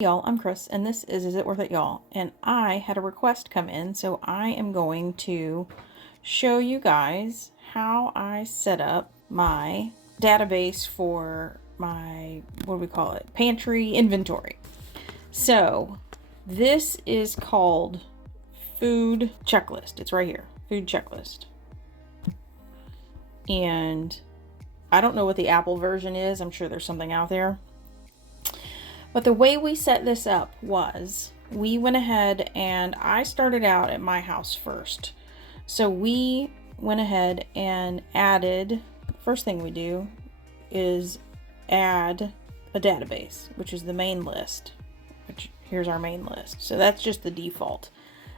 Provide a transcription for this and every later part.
Y'all, I'm Chris, and this is It Worth It, y'all? And I had a request come in, so I am going to show you guys how I set up my database for my, what do we call it, pantry inventory. So this is called Food Checklist. It's right here, Food Checklist. And I don't know what the Apple version is. I'm sure there's something out there. But the way we set this up was we went ahead and I started out at my house first. So we went ahead and added, first thing we do is add a database, which is the main list, which here's our main list. So that's just the default.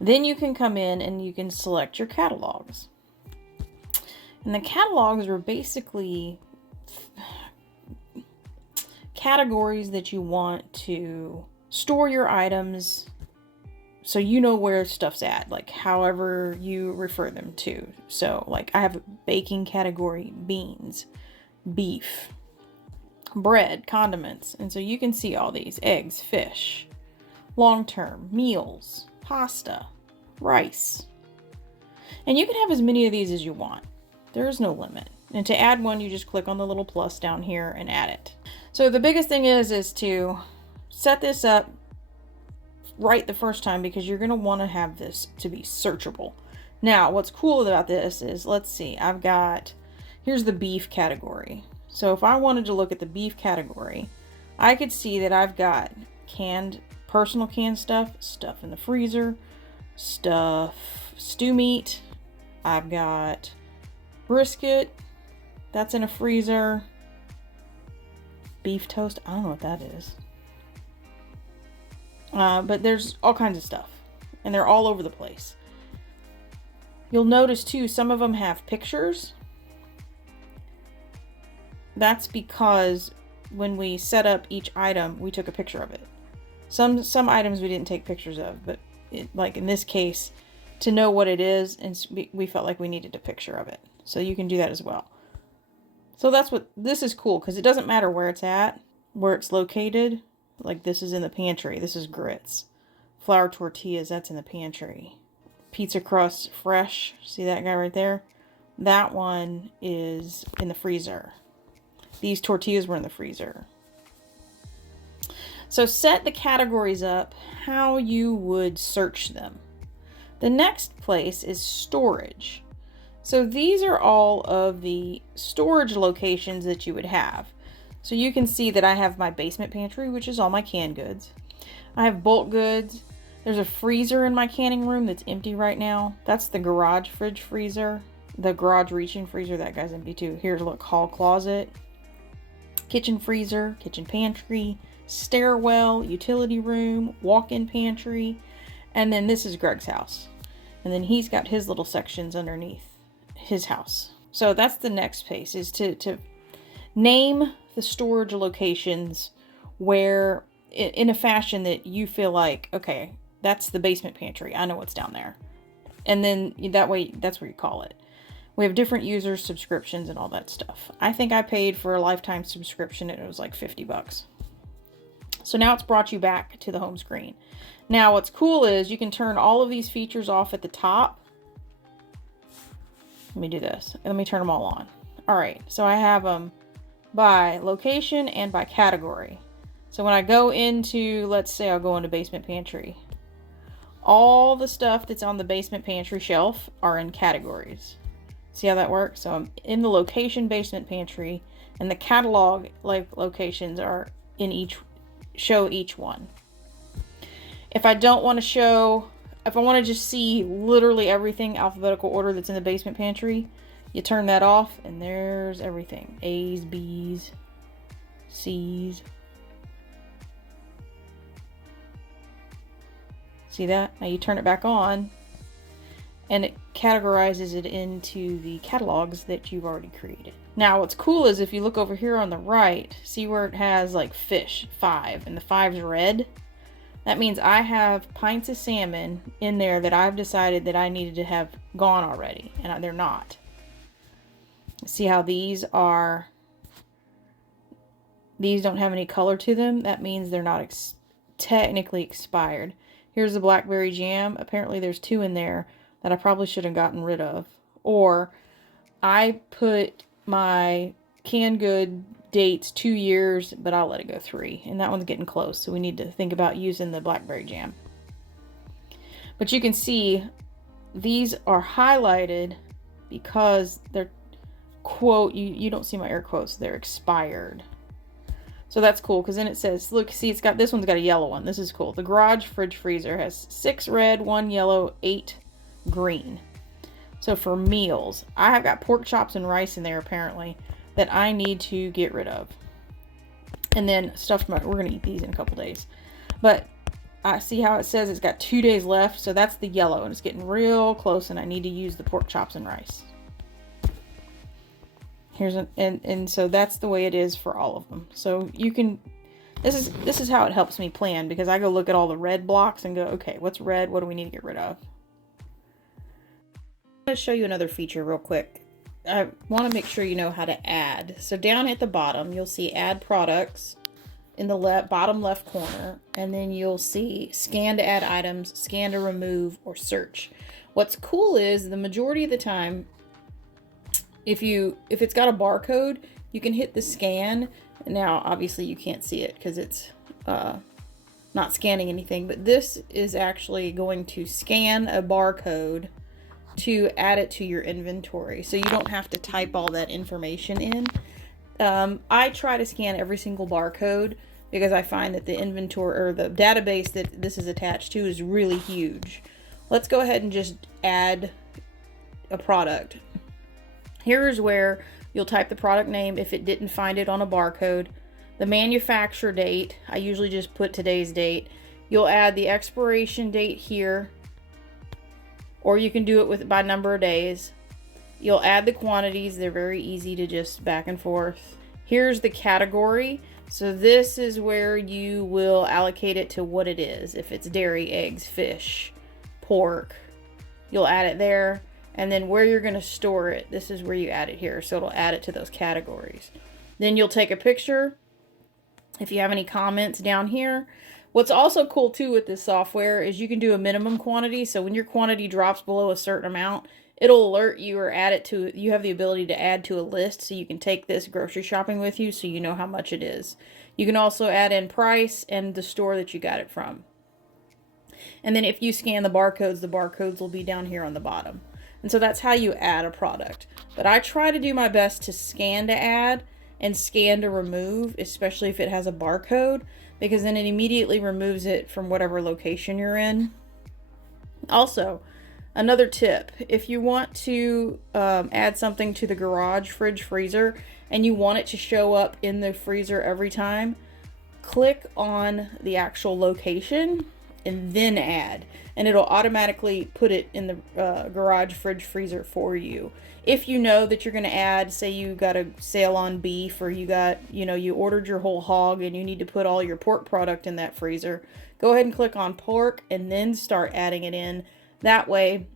Then you can come in and you can select your catalogs. And the catalogs are basically categories that you want to store your items so you know where stuff's at, like however you refer them to. So like I have a baking category, beans, beef, bread, condiments, and so you can see all these: eggs, fish, long-term, meals, pasta, rice. And you can have as many of these as you want. There is no limit. And to add one, you just click on the little plus down here and add it. So the biggest thing is to set this up right the first time, because you're going to want to have this to be searchable. Now, what's cool about this is, let's see, here's the beef category. So if I wanted to look at the beef category, I could see that I've got personal canned stuff in the freezer, stew meat. I've got brisket, that's in a freezer. Beef toast, I don't know what that is. But there's all kinds of stuff, and they're all over the place. You'll notice too, some of them have pictures. That's because when we set up each item, we took a picture of it. Some items we didn't take pictures of, but like in this case, to know what it is, and we felt like we needed a picture of it. So you can do that as well. So this is cool, because it doesn't matter where it's at, where it's located. Like this is in the pantry. This is grits. Flour tortillas, that's in the pantry. Pizza crust, fresh. See that guy right there? That one is in the freezer. These tortillas were in the freezer. So set the categories up how you would search them. The next place is storage. So these are all of the storage locations that you would have. So you can see that I have my basement pantry, which is all my canned goods. I have bulk goods. There's a freezer in my canning room that's empty right now. That's the garage fridge freezer. The garage reaching freezer, that guy's empty too. Here's look, hall closet, kitchen freezer, kitchen pantry, stairwell, utility room, walk-in pantry, and then this is Greg's house. And then he's got his little sections underneath his house. So that's the next phase, is to name the storage locations where, in a fashion that you feel like, okay, that's the basement pantry, I know what's down there. And then that way, that's what you call it. We have different users, subscriptions, and all that stuff. I think I paid for a lifetime subscription and it was like $50. So now it's brought you back to the home screen. Now what's cool is you can turn all of these features off at the top. Let me do this. Let me turn them all on. All right, so I have them by location and by category. So when I go into, let's say I'll go into basement pantry, all the stuff that's on the basement pantry shelf are in categories. See how that works? So I'm in the location basement pantry, and the catalog locations are in show each one. If I don't want to show, if I want to just see literally everything alphabetical order that's in the basement pantry, you turn that off and there's everything. A's, B's, C's. See that? Now you turn it back on and it categorizes it into the catalogs that you've already created. Now what's cool is if you look over here on the right, see where it has like fish, 5, and the 5's red? That means I have pints of salmon in there that I've decided that I needed to have gone already, and they're not. See how these don't have any color to them? That means they're not technically expired. Here's the blackberry jam. Apparently there's 2 in there that I probably should have gotten rid of. Or I put my canned good dates 2 years, but I'll let it go 3. And that one's getting close, so we need to think about using the blackberry jam. But you can see these are highlighted because they're, quote, you don't see my air quotes, they're expired. So that's cool, because then it says, look, see, it's got, this one's got a yellow one. This is cool. The garage fridge freezer has 6 red, 1 yellow, 8 green. So for meals, I have got pork chops and rice in there apparently that I need to get rid of. And then stuffed mushroom, we're going to eat these in a couple days. But I see how it says it's got 2 days left, so that's the yellow, and it's getting real close, and I need to use the pork chops and rice. Here's and so that's the way it is for all of them. So you can, this is how it helps me plan, because I go look at all the red blocks and go, okay, what's red? What do we need to get rid of? I'm going to show you another feature real quick. I want to make sure you know how to add. So down at the bottom, you'll see add products in the bottom left corner, and then you'll see scan to add items, scan to remove, or search. What's cool is the majority of the time, if it's got a barcode, you can hit the scan. Now obviously you can't see it because it's not scanning anything, but this is actually going to scan a barcode to add it to your inventory, so you don't have to type all that information in. I try to scan every single barcode because I find that the inventory, or the database that this is attached to, is really huge. Let's go ahead and just add a product. Here's where you'll type the product name if it didn't find it on a barcode. The manufacturer date, I usually just put today's date. You'll add the expiration date here, or you can do it by number of days. You'll add the quantities. They're very easy to just back and forth. Here's the category. So this is where you will allocate it to what it is. If it's dairy, eggs, fish, pork, you'll add it there. And then where you're going to store it, this is where you add it here. So it'll add it to those categories. Then you'll take a picture. If you have any comments down here. What's also cool too with this software is you can do a minimum quantity. So when your quantity drops below a certain amount, it'll alert you or add it to, you have the ability to add to a list, so you can take this grocery shopping with you so you know how much it is. You can also add in price and the store that you got it from. And then if you scan the barcodes will be down here on the bottom. And so that's how you add a product. But I try to do my best to scan to add and scan to remove, especially if it has a barcode, because then it immediately removes it from whatever location you're in. Also, another tip, if you want to add something to the garage fridge freezer and you want it to show up in the freezer every time, click on the actual location and then add, and it'll automatically put it in the garage fridge freezer for you. If you know that you're going to add, say you got a sale on beef, or you got, you ordered your whole hog and you need to put all your pork product in that freezer, go ahead and click on pork and then start adding it in. That way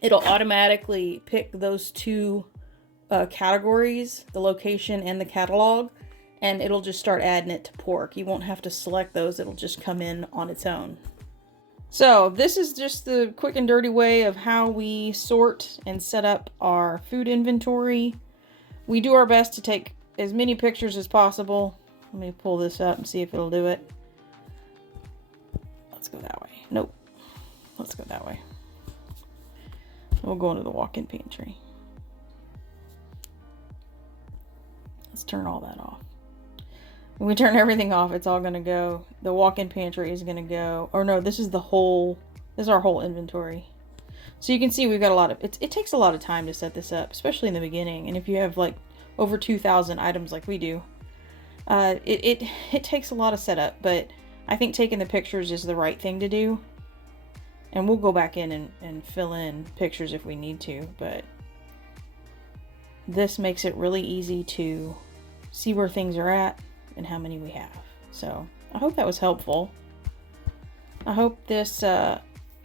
it'll automatically pick those 2 categories, the location and the catalog, and it'll just start adding it to pork. You won't have to select those. It'll just come in on its own. So this is just the quick and dirty way of how we sort and set up our food inventory. We do our best to take as many pictures as possible. Let me pull this up and see if it'll do it. Let's go that way. Nope. Let's go that way. We'll go into the walk-in pantry. Let's turn all that off. When we turn everything off, it's all going to go. The walk-in pantry is going to go. Or no, this is our whole inventory. So you can see we've got a lot of, it takes a lot of time to set this up, especially in the beginning. And if you have like over 2,000 items like we do, it takes a lot of setup. But I think taking the pictures is the right thing to do. And we'll go back in and fill in pictures if we need to. But this makes it really easy to see where things are at and how many we have. So I hope that was helpful. I hope this,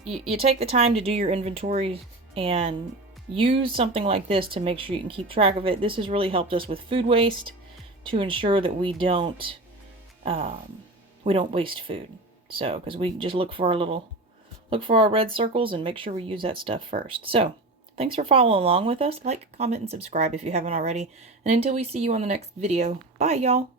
you take the time to do your inventory and use something like this to make sure you can keep track of it. This has really helped us with food waste to ensure that we don't waste food. So, because we just look for our red circles and make sure we use that stuff first. So, thanks for following along with us. Like, comment, and subscribe if you haven't already. And until we see you on the next video, bye, y'all.